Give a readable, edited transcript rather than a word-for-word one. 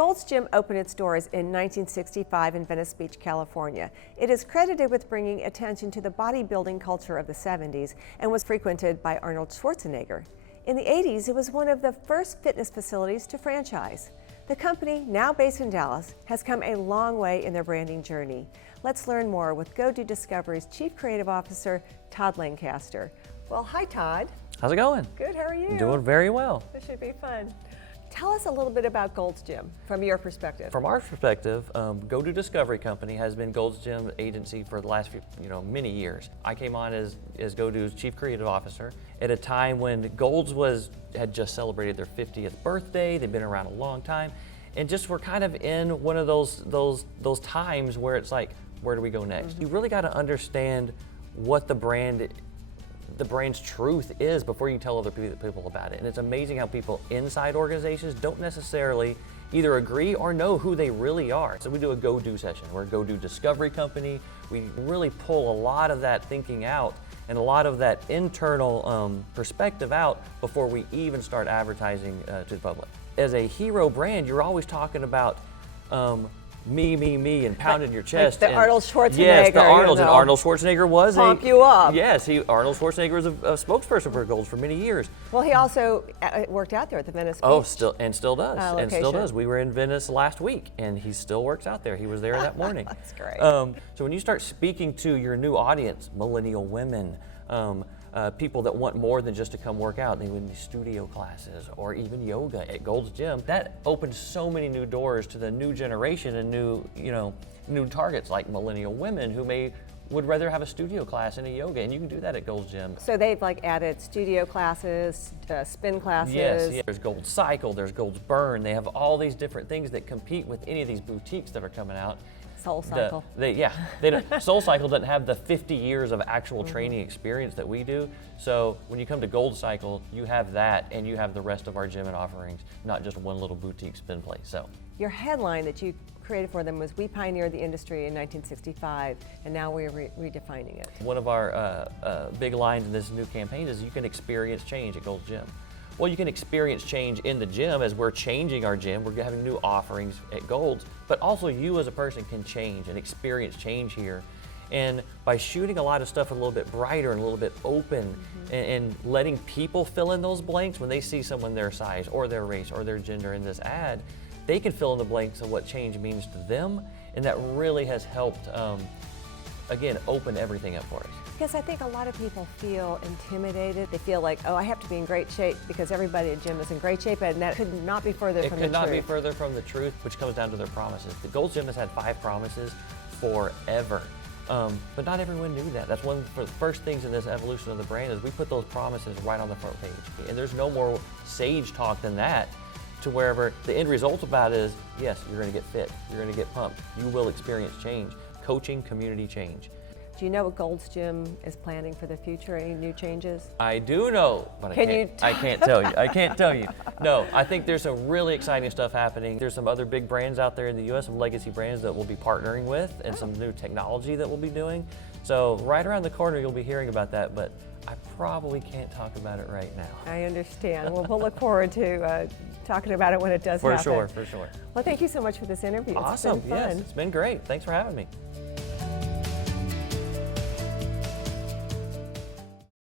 Gold's Gym opened its doors in 1965 in Venice Beach, California. It is credited with bringing attention to the bodybuilding culture of the 70s and was frequented by Arnold Schwarzenegger. In the 80s, it was one of the first fitness facilities to franchise. The company, now based in Dallas, has come a long way in their branding journey. Let's learn more with GoDoDiscovery's Chief Creative Officer, Todd Lancaster. Well, hi, Todd. How's it going? Good, how are you? Doing very well. This should be fun. Tell us a little bit about Gold's Gym from your perspective. From our perspective, GoDoDiscovery Company has been Gold's Gym agency for the last many years. I came on as GoDo's Chief Creative Officer at a time when Gold's had just celebrated their 50th birthday. They've been around a long time, and just we're kind of in one of those times where it's like, where do we go next? You really got to understand what the brand's truth is before you tell other people about it. And it's amazing how people inside organizations don't necessarily either agree or know who they really are. So we do a go-do session. We're a GoDoDiscovery company. We really pull a lot of that thinking out and a lot of that internal perspective out before we even start advertising to the public. As a hero brand, you're always talking about me, and pounding your chest. Like the Arnold Schwarzenegger. Yes, the Arnold, and Arnold Schwarzenegger was pump you up. Yes, Arnold Schwarzenegger was a spokesperson for Gold's for many years. Well, he also worked out there at the Venice Beach. Oh, still does, and still location. does. We were in Venice last week, and he still works out there. He was there that morning. That's great. So when you start speaking to your new audience, millennial women, people that want more than just to come work out, they would do studio classes or even yoga at Gold's Gym. That opens so many new doors to the new generation and new targets like millennial women who would rather have a studio class and a yoga, and you can do that at Gold's Gym. So they've added studio classes, spin classes. Yes, there's Gold's Cycle, there's Gold's Burn. They have all these different things that compete with any of these boutiques that are coming out. Soul Cycle. Soul Cycle doesn't have the 50 years of actual training experience that we do. So when you come to Gold Cycle, you have that, and you have the rest of our gym and offerings, not just one little boutique spin place. So your headline that you created for them was, "We pioneered the industry in 1965, and now we're redefining it." One of our big lines in this new campaign is, "You can experience change at Gold's Gym." Well, you can experience change in the gym as we're changing our gym. We're having new offerings at Gold's, but also you as a person can change and experience change here. And by shooting a lot of stuff a little bit brighter and a little bit open, and letting people fill in those blanks when they see someone their size or their race or their gender in this ad, they can fill in the blanks of what change means to them. And that really has helped, again, open everything up for us. Because I think a lot of people feel intimidated. They feel like, oh, I have to be in great shape because everybody at gym is in great shape, and that could not be further from the truth. It could not be further from the truth, which comes down to their promises. The Gold's Gym has had 5 promises forever, but not everyone knew that. That's one of the first things in this evolution of the brand is we put those promises right on the front page. And there's no more sage talk than that, to wherever the end result about it is, yes, you're gonna get fit, you're gonna get pumped, you will experience change, coaching, community change. Do you know what Gold's Gym is planning for the future? Any new changes? I do know, but I can't tell you. I can't tell you. No, I think there's some really exciting stuff happening. There's some other big brands out there in the U.S., some legacy brands that we'll be partnering with, and some new technology that we'll be doing. So right around the corner, you'll be hearing about that, but I probably can't talk about it right now. I understand. Well, we'll look forward to talking about it when it does happen. For sure. Well, thank you so much for this interview. Awesome. It's been fun. Yes, it's been great. Thanks for having me.